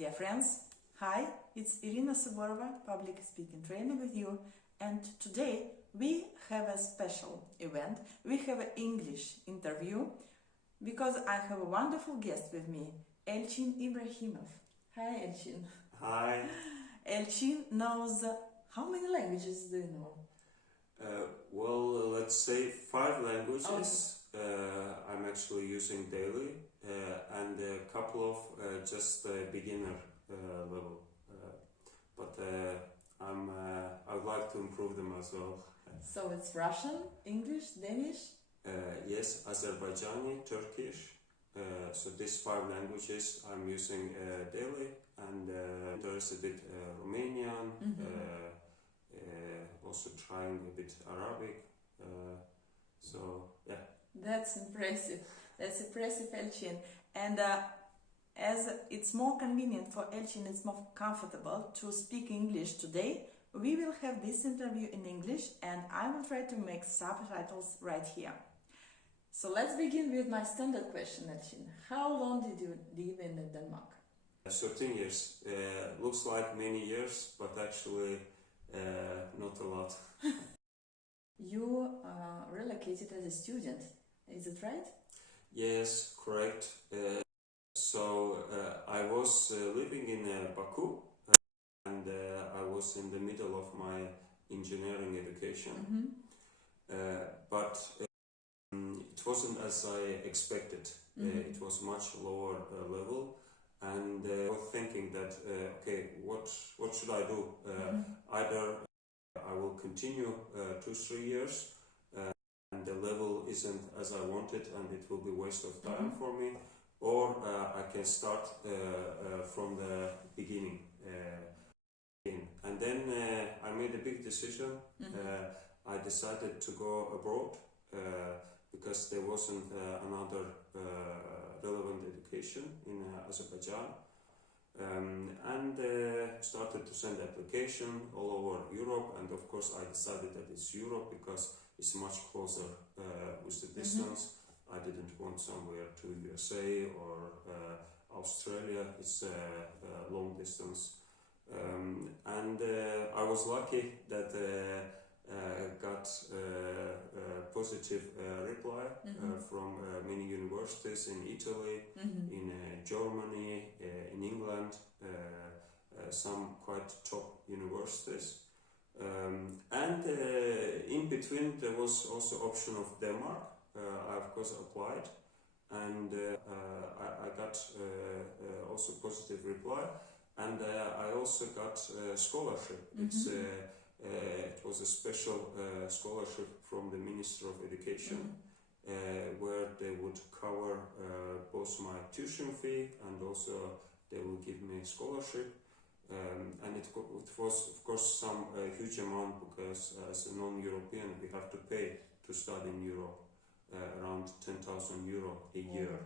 Dear friends, hi, it's Irina Suvorova, public speaking trainer with you, and today we have a special event. We have an English interview because I have a wonderful guest with me, Elchin Ibrahimov. Hi, Elchin. Hi. Elchin knows how many languages do you know? Well, let's say 5 languages I'm actually using daily, and a couple of just beginner level. But I'd like to improve them as well. So it's Russian, English, Danish? Yes, Azerbaijani, Turkish. So these 5 languages I'm using daily, and there's a bit Romanian. Also trying a bit Arabic, so yeah. That's impressive. That's impressive, Elchin. And as it's more convenient for Elchin, it's more comfortable to speak English today, we will have this interview in English and I will try to make subtitles right here. So let's begin with my standard question, Elchin. How long did you live in Denmark? 13 years. Looks like many years, but actually not a lot. You relocated as a student, is it right? Yes, correct. So I was living in Baku, and I was in the middle of my engineering education. But it wasn't as I expected. It was much lower level. And I was thinking that, okay, what should I do? Either I will continue 2-3 years and the level isn't as I wanted and it will be waste of time for me, or I can start from the beginning. And then I made a big decision. I decided to go abroad because there wasn't another relevant education in Azerbaijan, and started to send application all over Europe, and of course I decided that it's Europe because it's much closer with the distance. I didn't want somewhere to USA or Australia. It's a long distance, and I was lucky that got a positive reply from many universities in Italy, in Germany, in England, some quite top universities. And in between there was also option of Denmark. I of course applied, and I got also positive reply, and I also got a scholarship. It was a special scholarship from the Minister of Education, where they would cover both my tuition fee and also they will give me a scholarship. And it was of course some huge amount, because as a non-European we have to pay to study in Europe, around 10,000 euro a year.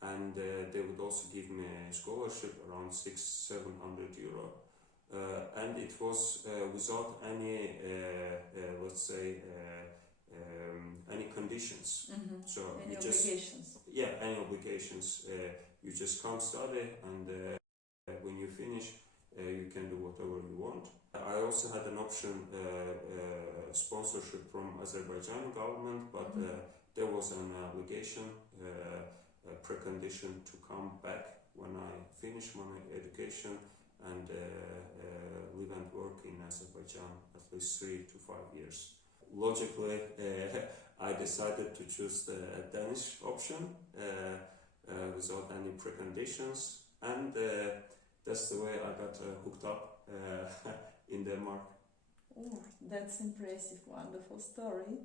And they would also give me a scholarship around 600-700 euro. And it was without any, let's say, any conditions. So any obligations? Yeah, any obligations. You just come study, and when you finish, you can do whatever you want. I also had an option, sponsorship from Azerbaijan government, but there was an obligation, a precondition to come back when I finish my education and live and work in Azerbaijan at least 3 to 5 years. Logically, I decided to choose the Danish option without any preconditions, and that's the way I got hooked up in Denmark. Oh, that's impressive, wonderful story.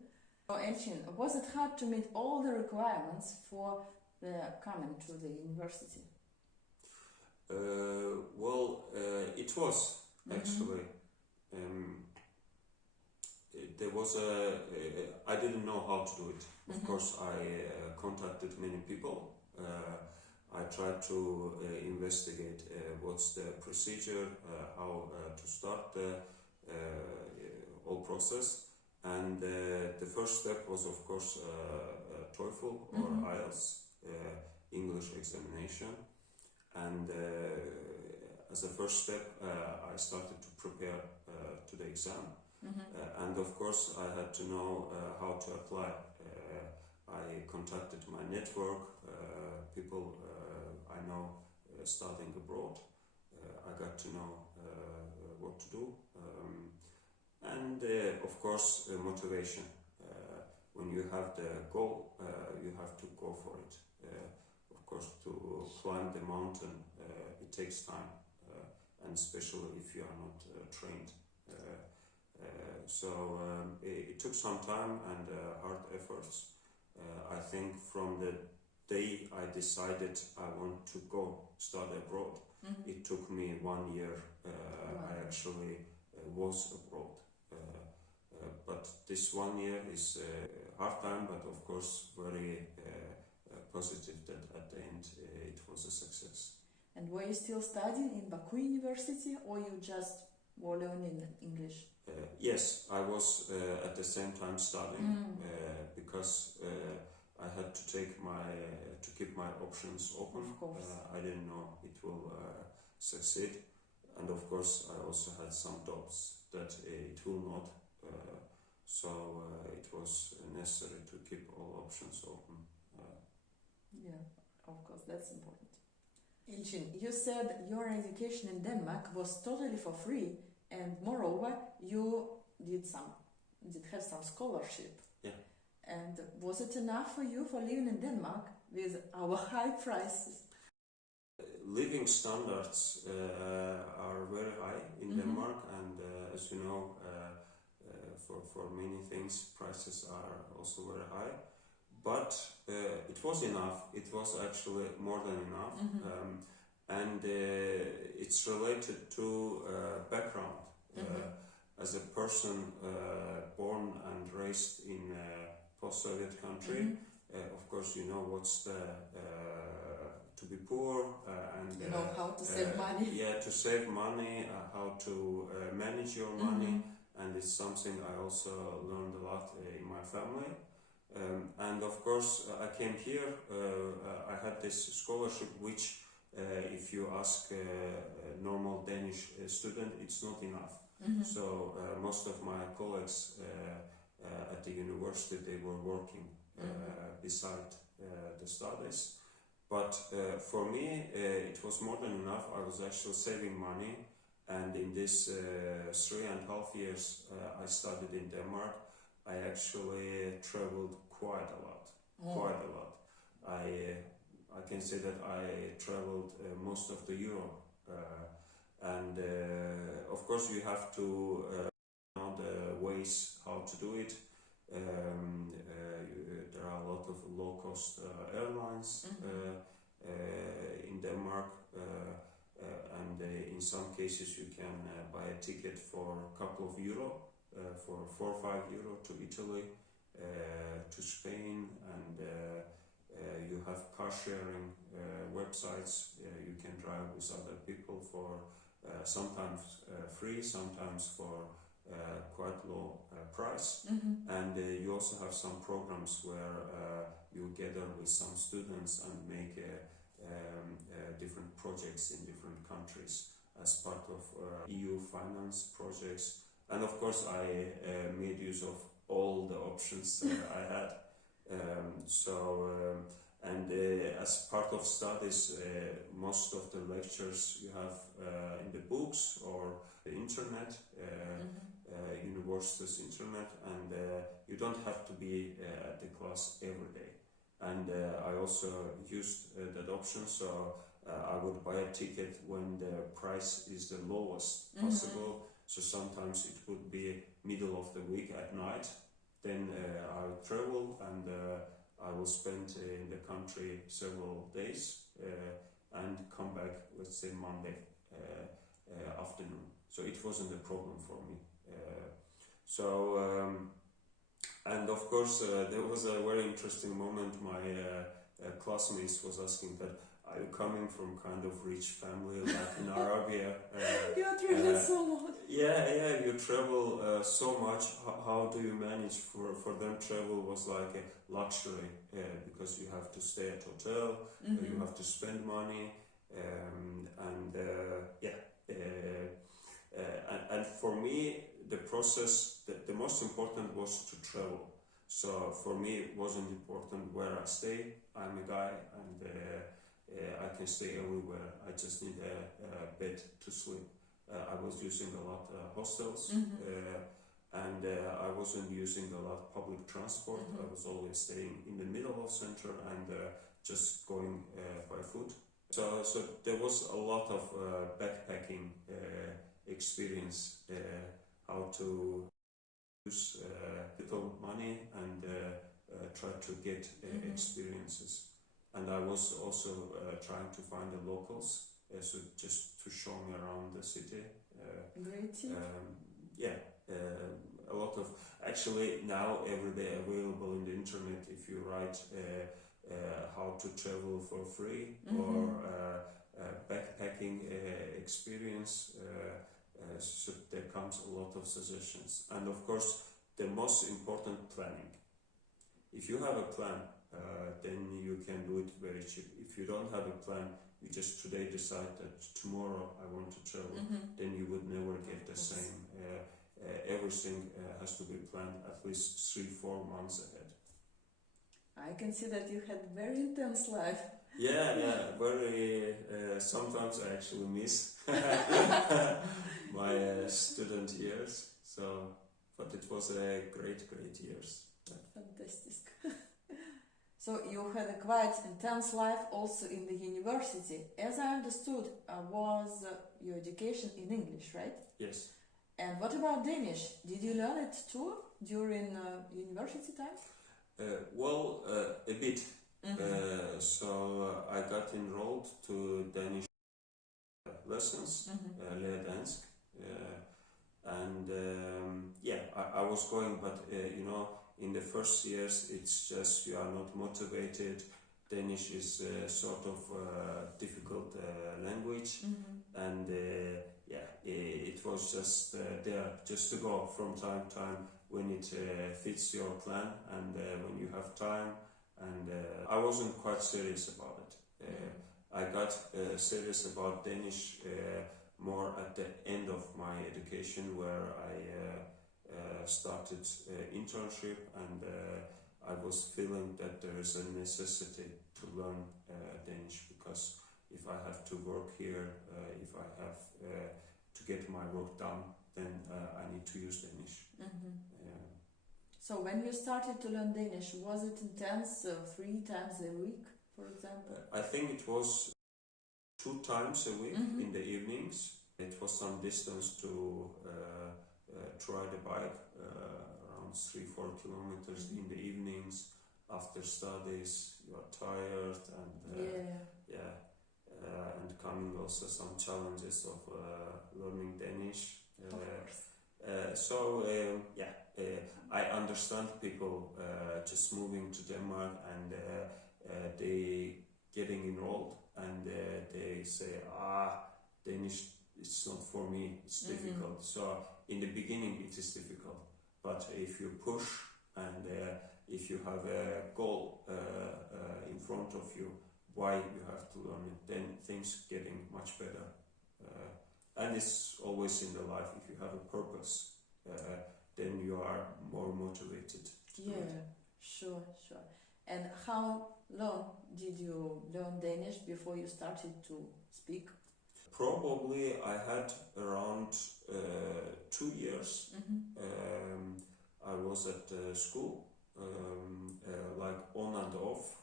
So, Elchin, was it hard to meet all the requirements for coming to the university? Well, it was actually. There was I didn't know how to do it. Of course, I contacted many people. I tried to investigate what's the procedure, how to start the whole process. And the first step was, of course, TOEFL or IELTS, English examination. and as a first step, I started to prepare to the exam. And of course, I had to know how to apply. I contacted my network, people I know studying abroad. I got to know what to do. And of course, motivation. When you have the goal, you have to go for it. Of course, to climb the mountain, it takes time, and especially if you are not trained. So it took some time and hard efforts. I think from the day I decided I want to go study abroad, it took me 1 year. I actually was abroad. But this 1 year is hard time, but of course very positive that at the end it was a success. And were you still studying in Baku University, or you just were learning English? Yes, I was at the same time studying because I had to take to keep my options open. Of course. I didn't know it will succeed, and of course I also had some doubts that it will not. So it was necessary to keep all options open. Yeah, of course, that's important. Elchin, you said your education in Denmark was totally for free, and moreover, you did have some scholarship. Yeah. And was it enough for you for living in Denmark with our high prices? Living standards are very high in Denmark, and as you know, for many things, prices are also very high. But it was enough. It was actually more than enough, and it's related to background. As a person born and raised in a post-Soviet country, of course you know what's to be poor and you know how to save money. Yeah, to save money, how to manage your money, and it's something I also learned a lot in my family. And of course, I came here. I had this scholarship, which, if you ask a normal Danish student, it's not enough. So most of my colleagues at the university, they were working beside the studies. But for me, it was more than enough. I was actually saving money, and in this 3.5 years I studied in Denmark, I actually traveled quite a lot. Quite a lot. I can say that I traveled most of the Europe, and of course you have to know the ways how to do it. There are a lot of low-cost airlines in Denmark, and in some cases you can buy a ticket for a couple of euro, for 4 or 5 euro to Italy, to Spain, and you have car sharing websites. You can drive with other people for sometimes free, sometimes for quite low price. And you also have some programs where you gather with some students and make different projects in different countries as part of EU finance projects. And of course I made use of all the options I had. And as part of studies, most of the lectures you have in the books or the internet, university's internet, and you don't have to be at the class every day. And I also used that option, so I would buy a ticket when the price is the lowest possible. So sometimes it would be middle of the week at night. Then I would travel, and I will spend in the country several days and come back, let's say Monday afternoon. So it wasn't a problem for me. And of course there was a very interesting moment. My classmates was asking that, are you coming from kind of rich family like in Arabia? You traveled so much. Yeah, you travel so much. How do you manage? For them, travel was like a luxury because you have to stay at hotel, you have to spend money, for me, the process, the most important was to travel. So for me, it wasn't important where I stay. I'm a guy, and I can stay everywhere. I just need a bed to sleep. I was using a lot hostels, and I wasn't using a lot public transport. I was always staying in the middle of center and just going by foot. So there was a lot of backpacking experience, how to use little money and try to get experiences. And I was also trying to find the locals, so just to show me around the city. Great tip. A lot of, actually now every day available in the internet, if you write how to travel for free or backpacking experience, so there comes a lot of suggestions. And of course, the most important, planning. If you have a plan, then you can do it very cheap. If you don't have a plan, you just today decide that tomorrow I want to travel, then you would never get the same. Everything has to be planned at least 3-4 months ahead. I can see that you had very intense life. Yeah, very. Sometimes I actually miss my student years. So, but it was a great years. Fantastic. So you had a quite intense life also in the university. As I understood, was your education in English, right? Yes. And what about Danish? Did you learn it too during university times? A bit. So I got enrolled to Danish lessons, Dansk, and I was going, but in the first years it's just you are not motivated. Danish is sort of difficult language, and it was just there just to go from time to time when it fits your plan and when you have time. And I wasn't quite serious about it. I got serious about Danish more at the end of my education, where I started internship, and I was feeling that there is a necessity to learn Danish, because if I have to work here, if I have to get my work done, then I need to use Danish. So when you started to learn Danish, was it intense 3 times a week, for example? I think it was 2 times a week in the evenings. It was some distance to try the bike, around 3-4 kilometers in the evenings. After studies, you are tired, and and coming also some challenges of learning Danish. Of course. I understand people just moving to Denmark, and they getting enrolled, and they say, Danish, it's not for me, it's difficult. So in the beginning it is difficult, but if you push and if you have a goal in front of you, why you have to learn it, then things getting much better. And it's always in the life, if you have a purpose, then you are more motivated. Sure. And how long did you learn Danish before you started to speak? Probably I had around 2 years. I was at school, like on and off,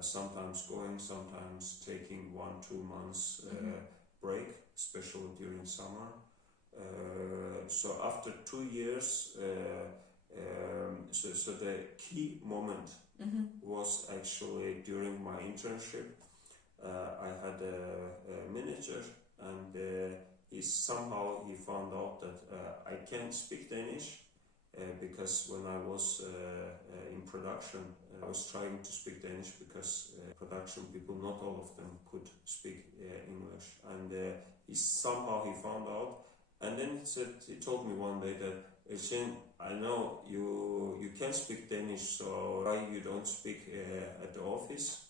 sometimes going, sometimes taking 1-2 months break, especially during summer. So after 2 years, so the key moment was actually during my internship. I had a manager, and he found out that I can speak Danish, because when I was in production, I was trying to speak Danish, because production people, not all of them could speak English, and he found out. And then he told me one day that, Elchin, I know you can speak Danish, so why you don't speak at the office?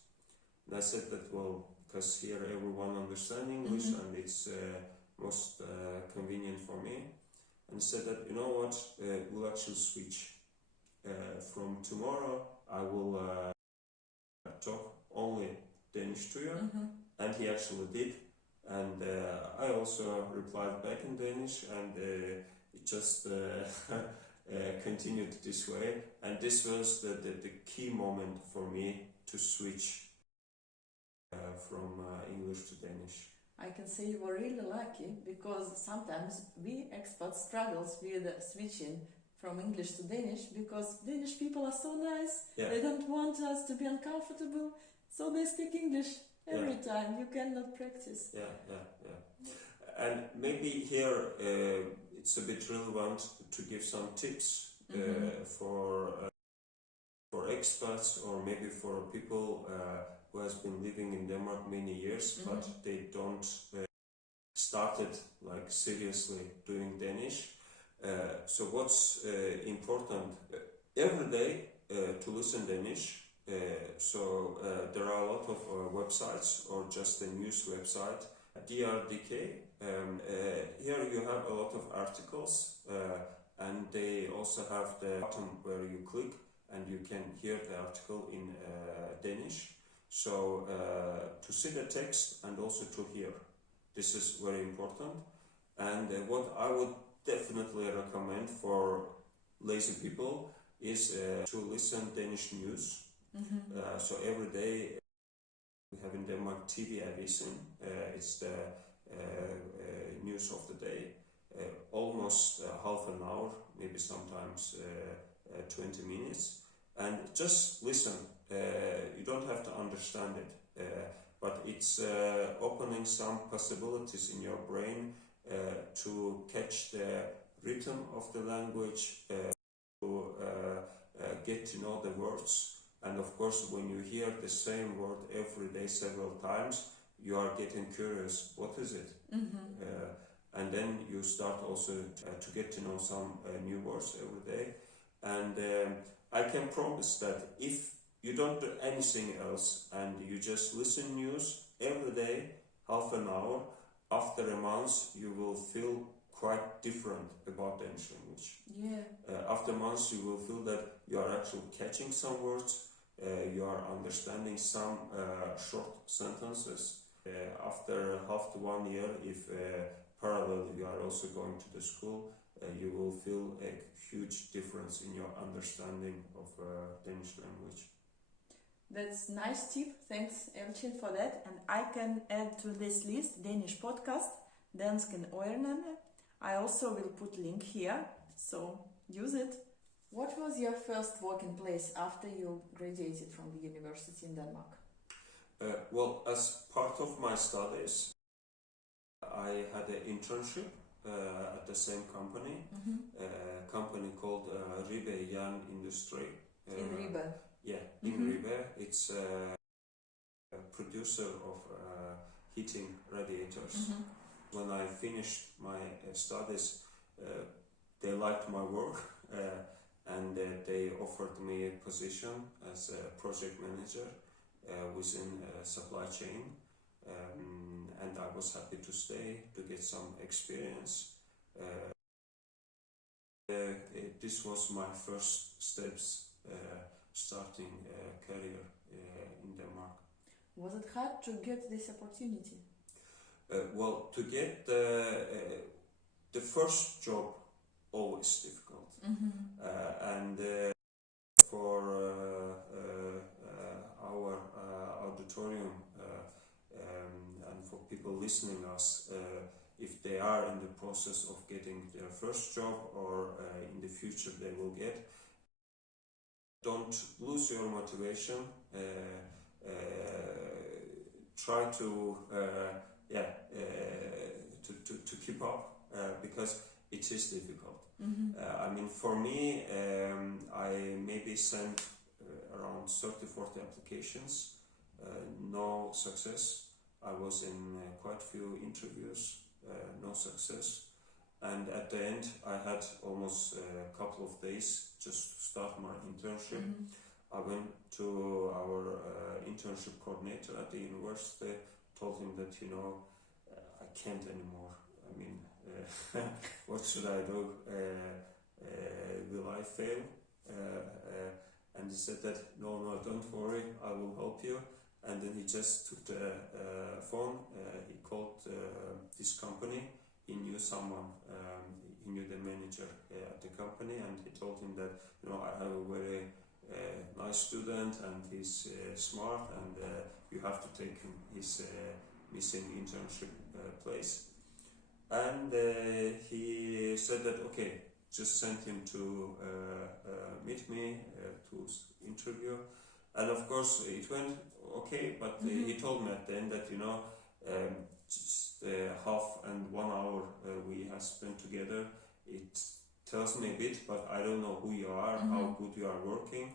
And I said that, well, because here everyone understands English, and it's most convenient for me, and said that, you know what, we'll actually switch. From tomorrow I will talk only Danish to you. And he actually did, and I also replied back in Danish, and it just continued this way, and this was the key moment for me to switch from English to Danish. I can say you were really lucky, because sometimes we expats struggles with switching from English to Danish, because Danish people are so nice. Yeah. They don't want us to be uncomfortable, so they speak English every time. You cannot practice. Yeah. And maybe here it's a bit relevant to give some tips for expats, or maybe for people who has been living in Denmark many years, but they don't started like seriously doing Danish. So what's important every day to listen Danish. So there are a lot of websites, or just a news website, DRDK. Here you have a lot of articles, and they also have the button where you click and you can hear the article in Danish. So to see the text and also to hear, this is very important. And what I would definitely recommend for lazy people is to listen Danish news. So every day we have in Denmark TV Avisen. It's the news of the day. Almost half an hour, maybe sometimes 20 minutes. And just listen. You don't have to understand it, but it's opening some possibilities in your brain to catch the rhythm of the language, to get to know the words. And of course, when you hear the same word every day several times, you are getting curious. What is it? And then you start also to get to know some new words every day. And I can promise that if you don't do anything else and you just listen news every day, half an hour, after a month you will feel quite different about Danish language. After months you will feel that you are actually catching some words, you are understanding some short sentences. After half to 1 year, if parallel you are also going to the school, you will feel a huge difference in your understanding of Danish language. That's nice tip. Thanks, Elchin, for that. And I can add to this list Danish podcast, Dansken Ørnene. I also will put link here, so use it. What was your first working place after you graduated from the university in Denmark? Well, as part of my studies, I had an internship at the same company, a company called Ribe Jan Industry. In Ribe? Yeah, in Ribe. It's a producer of heating radiators. When I finished my studies, they liked my work and they offered me a position as a project manager within supply chain. And I was happy to stay to get some experience. This was my first steps starting a career in Denmark. Was it hard to get this opportunity? Well, to get the first job, always difficult. And for our auditorium and for people listening us, if they are in the process of getting their first job or in the future they will get, don't lose your motivation. Try to to keep up because it is difficult. I mean, for me, I maybe sent around 30-40 applications, no success. I was in quite few interviews, no success. And at the end, I had almost a couple of days just to start my internship. I went to our internship coordinator at the university, told him that, I can't anymore. I mean, what should I do? Will I fail? And he said that, no, don't worry, I will help you. And then he just took the phone, he called this company, he knew someone, he knew the manager at the company, and he told him that, I have a very nice student and he's smart, and you have to take him, his missing internship place. And he said that, okay, just send him to meet me, to interview. And of course it went okay, but he told me at the end that, just half and 1 hour we have spent together, it tells me a bit, but I don't know who you are, how good you are working.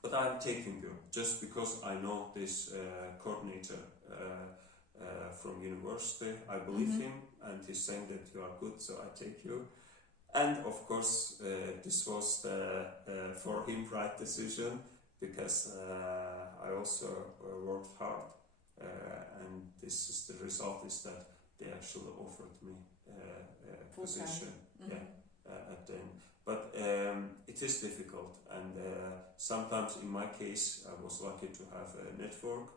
But I'm taking you just because I know this coordinator from university. I believe him, and he's saying that you are good, so I take you. And of course, this was the for him right decision, because I also worked hard, and this is the result is that they actually offered me a position at the end. But it is difficult, and sometimes in my case I was lucky to have a network.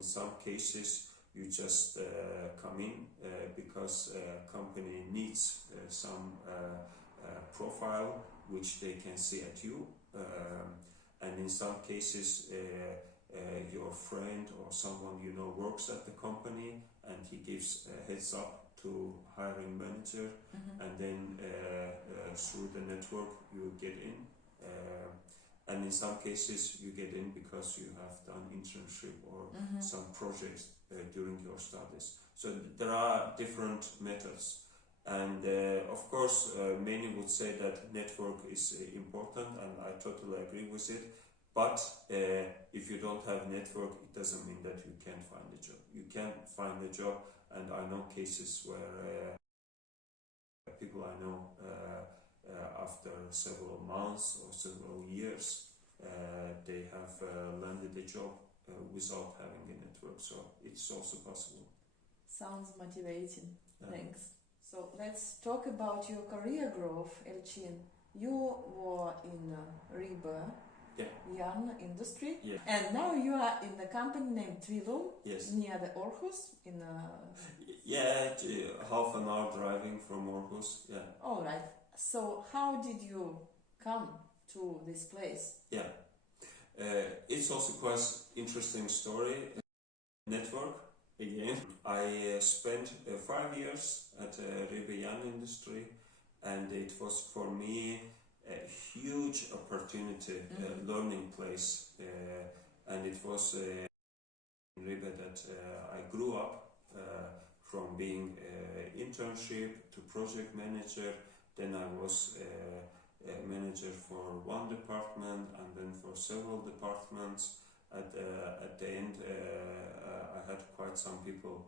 In some cases you just come in because company needs some profile which they can see at you, and in some cases your friend or someone works at the company, and he gives a heads up to hiring manager, and then through the network you get in, and in some cases you get in because you have done internship or some projects during your studies. So there are different methods, and of course many would say that network is important, and I totally agree with it. But if you don't have network, it doesn't mean that you can't find a job. You can find a job, and I know cases where people I know after several months or several years they have landed a job without having a network. So it's also possible. Sounds motivating. Thanks. So let's talk about your career growth, Elchin. You were in Ribe yarn industry, and now you are in a company named Tvilum, near the Aarhus. Half an hour driving from Aarhus. All right. So how did you come to this place? It's also quite interesting story. Network again. I spent 5 years at Ribe yarn industry, and it was for me a huge opportunity, learning place, and it was in Ribe that I grew up from being internship to project manager. Then I was a manager for one department, and then for several departments. At the end, I had quite some people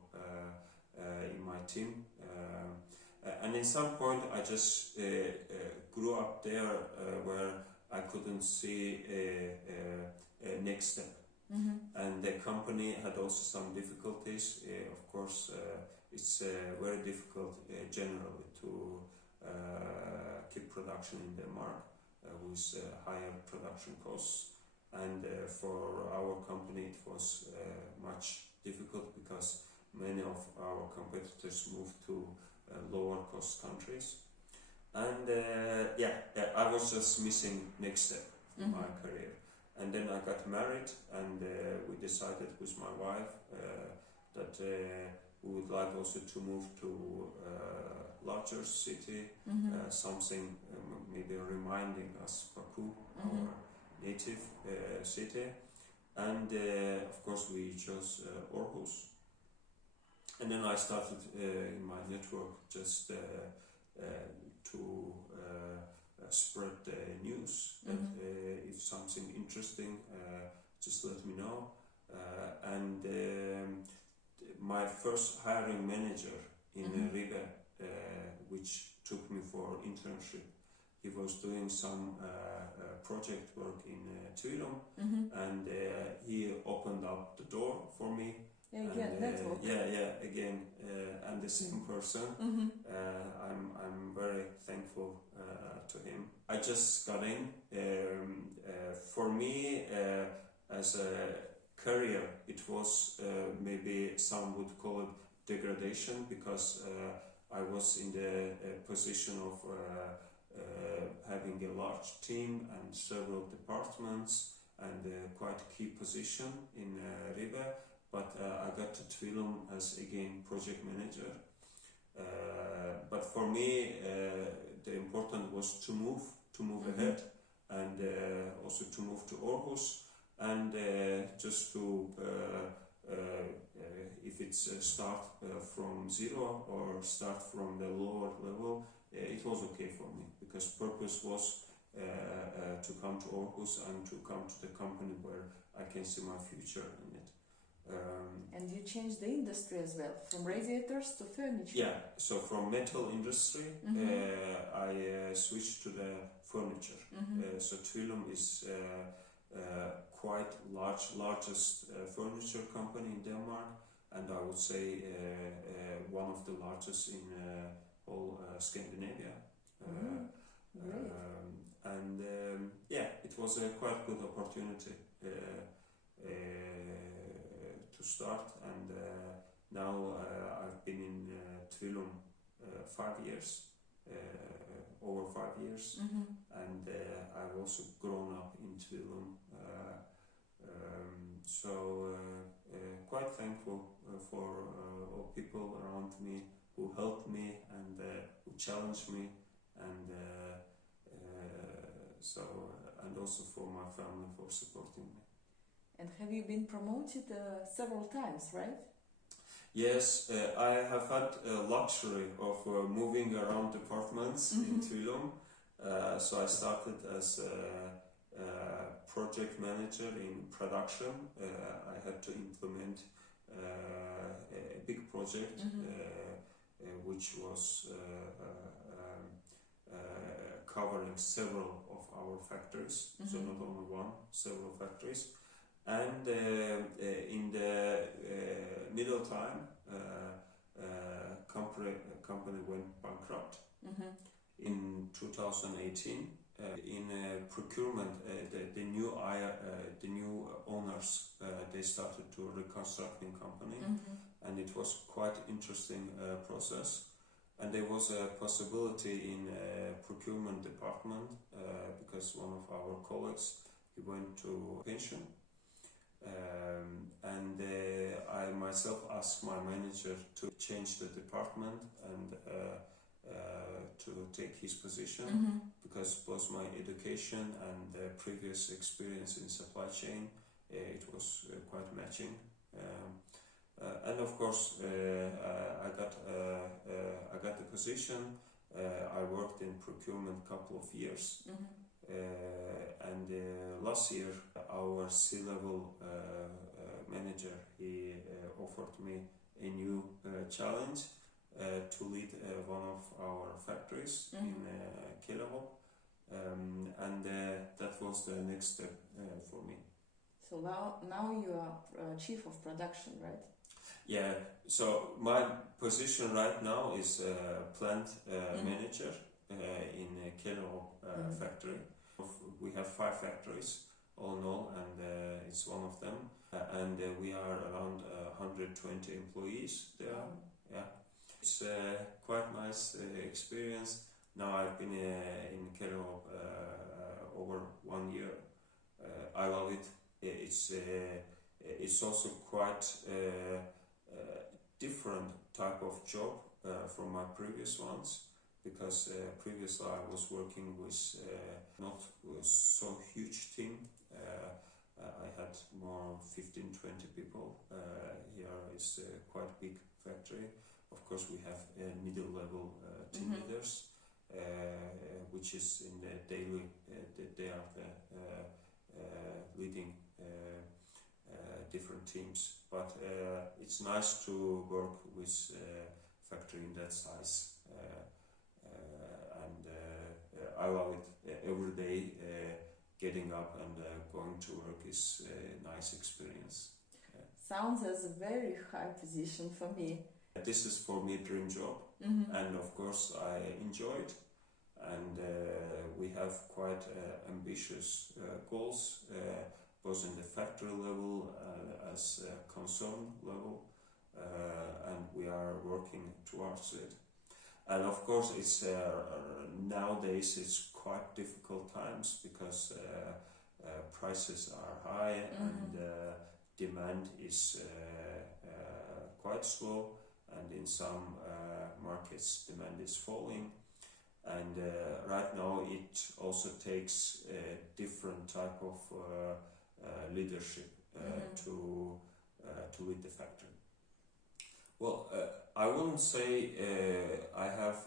in my team. And at some point I just grew up there where I couldn't see a next step. And the company had also some difficulties. Of course, it's very difficult generally to keep production in Denmark with higher production costs. And for our company it was much difficult because many of our competitors moved to lower cost countries, and I was just missing next step in my career. And then I got married, and we decided with my wife that we would like also to move to a larger city, something maybe reminding us Baku, our native city, and of course we chose Aarhus. And then I started in my network just to spread the news that if something interesting, just let me know. And my first hiring manager in Riga, which took me for internship, he was doing some project work in Tvilum, and he opened up the door for me. Again, and, network. again, and the same person. I'm very thankful to him. I just got in. For me, as a career, it was maybe some would call it degradation, because I was in the position of having a large team and several departments and quite a key position in Riga. But I got to Tvilum as again project manager. But for me, the important was to move ahead, and also to move to Aarhus, and just to if it's start from zero or start from the lower level, it was okay for me, because purpose was to come to Aarhus and to come to the company where I can see my future in it. And you changed the industry as well, from radiators to furniture. Yeah, so from metal industry, I switched to the furniture. So Tvilum is quite largest furniture company in Denmark, and I would say one of the largest in whole Scandinavia. It was a quite good opportunity to start, and now I've been in Tvilum 5 years, over 5 years, and I've also grown up in Tvilum, quite thankful for all people around me who helped me and who challenged me, and and also for my family for supporting me. And have you been promoted several times, right? Yes, I have had a luxury of moving around departments in Tvilum. So I started as a project manager in production. I had to implement a big project which was covering several of our factories, so not only one, several factories. And in the middle time, company went bankrupt in 2018. In procurement, the new owners they started to reconstructing company, and it was quite interesting process. And there was a possibility in procurement department because one of our colleagues, he went to pension. I myself asked my manager to change the department and to take his position, because both my education and previous experience in supply chain, it was quite matching. And of course, I got the position. I worked in procurement a couple of years. And last year, our C-level manager, he offered me a new challenge to lead one of our factories in Kelevo, and that was the next step for me. So now you are chief of production, right? Yeah, so my position right now is plant manager in Kelevo factory. We have 5 factories all in all, and it's one of them, and we are around 120 employees there. Yeah, it's quite nice experience. Now I've been in Kelevo over 1 year. I love it. It's also quite different type of job from my previous ones, because previously I was working with not so huge team. I had more 15-20 people. Here is quite big factory. Of course, we have middle level team leaders, which is in the daily. They are the leading different teams. But it's nice to work with factory in that size. I love it. Every day getting up and going to work is a nice experience. sounds as a very high position for me. This is for me a dream job, Mm-hmm. and of course I enjoy it. And we have quite ambitious goals, both in the factory level as concern level, and we are working towards it. And of course, it's nowadays it's quite difficult times because prices are high and demand is quite slow, and in some markets demand is falling. And right now it also takes a different type of leadership to lead the factory. Well, I wouldn't say I have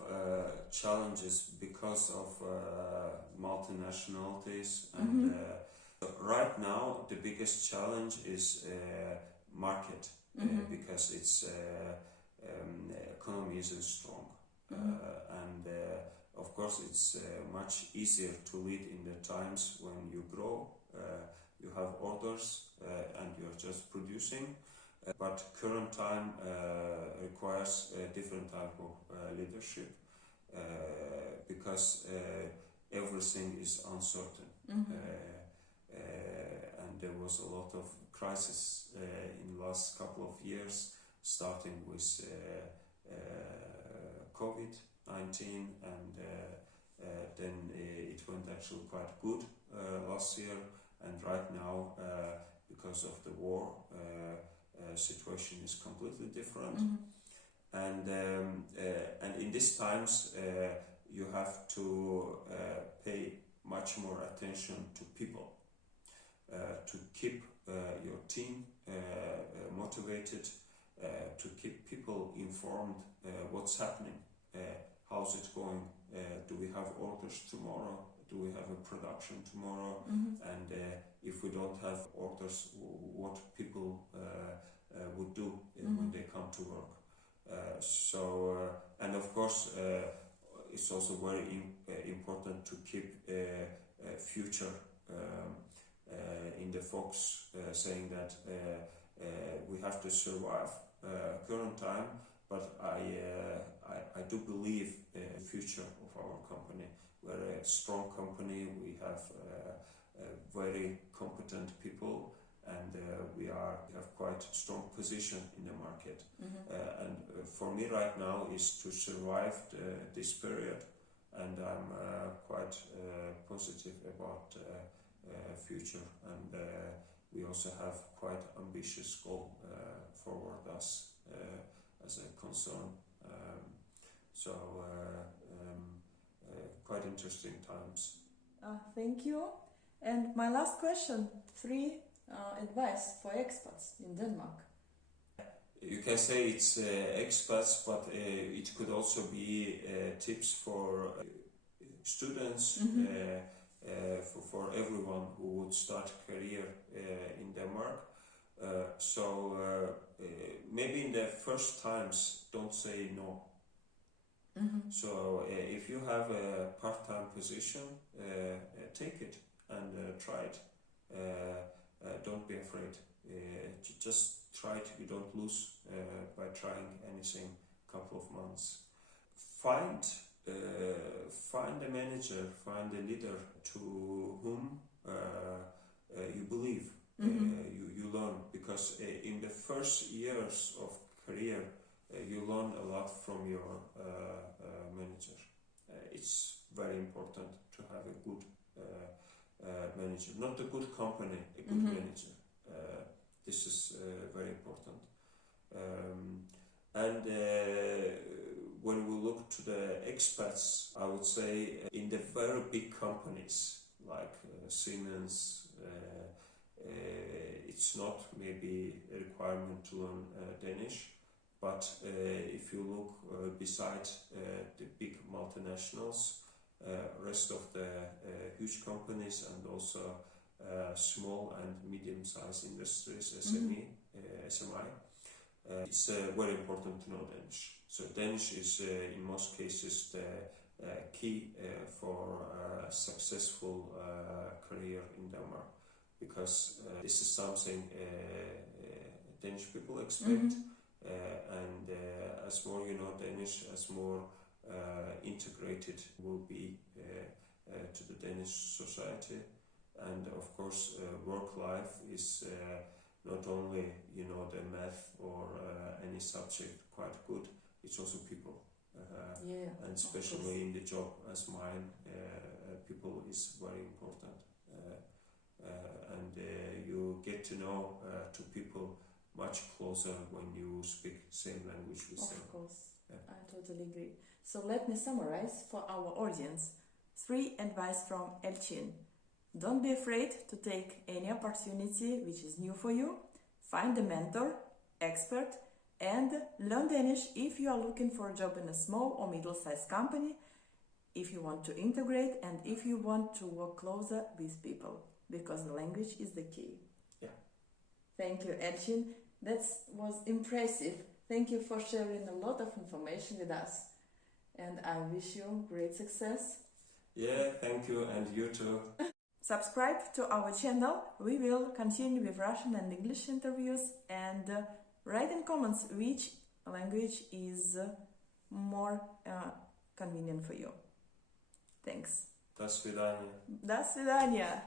challenges because of multinationalities, and right now the biggest challenge is market, because its economy isn't strong, and of course it's much easier to lead in the times when you grow, you have orders, and you're just producing. But current time requires a different type of leadership, because everything is uncertain, and there was a lot of crisis in the last couple of years, starting with COVID-19, and then it went actually quite good last year, and right now because of the war, situation is completely different, and in these times you have to pay much more attention to people, to keep your team motivated, to keep people informed what's happening, how's it going, do we have orders tomorrow, do we have a production tomorrow, and if we don't have orders, what people would do when they come to work. And of course it's also very important to keep future in the focus, saying that we have to survive current time, but I do believe the future of our company. We're a strong company, we have very competent people, and we have quite strong position in the market. And for me right now is to survive this period, and I'm quite positive about future, and we also have quite ambitious goal forward us as a concern. Quite interesting times. Thank you. And my last question, 3 advice for expats in Denmark. You can say it's expats, but it could also be tips for students, for everyone who would start career in Denmark. Maybe in the first times, don't say no. So if you have a part-time position, take it and try it. Don't be afraid. Just try it. You don't lose by trying anything. Couple of months. Find a manager, find a leader to whom you believe. You learn, because in the first years of career you learn a lot from your manager. It's very important to have a good manager, not a good company, a good manager. This is very important. And when we look to the expats, I would say in the very big companies like Siemens, it's not maybe a requirement to learn Danish, but if you look beside the big multinationals, rest of the huge companies, and also small and medium-sized industries, SMI, it's very important to know Danish. So Danish is in most cases the key for a successful career in Denmark, because this is something Danish people expect. And as more you know Danish, as more integrated will be to the Danish society. And of course, work life is not only the math or any subject quite good. It's also people, and especially in the job as mine, people is very important. And you get to know to people much closer when you speak same language with them. Of course, I totally agree. So let me summarize for our audience 3 advice from Elchin. Don't be afraid to take any opportunity which is new for you. Find a mentor, expert, and learn Danish if you are looking for a job in a small or middle-sized company, if you want to integrate, and if you want to work closer with people, because the language is the key. Yeah. Thank you, Elchin. That was impressive. Thank you for sharing a lot of information with us. And I wish you great success. Yeah, thank you, and you too. Subscribe to our channel. We will continue with Russian and English interviews, and write in comments which language is more convenient for you. Thanks. До свидания. До свидания.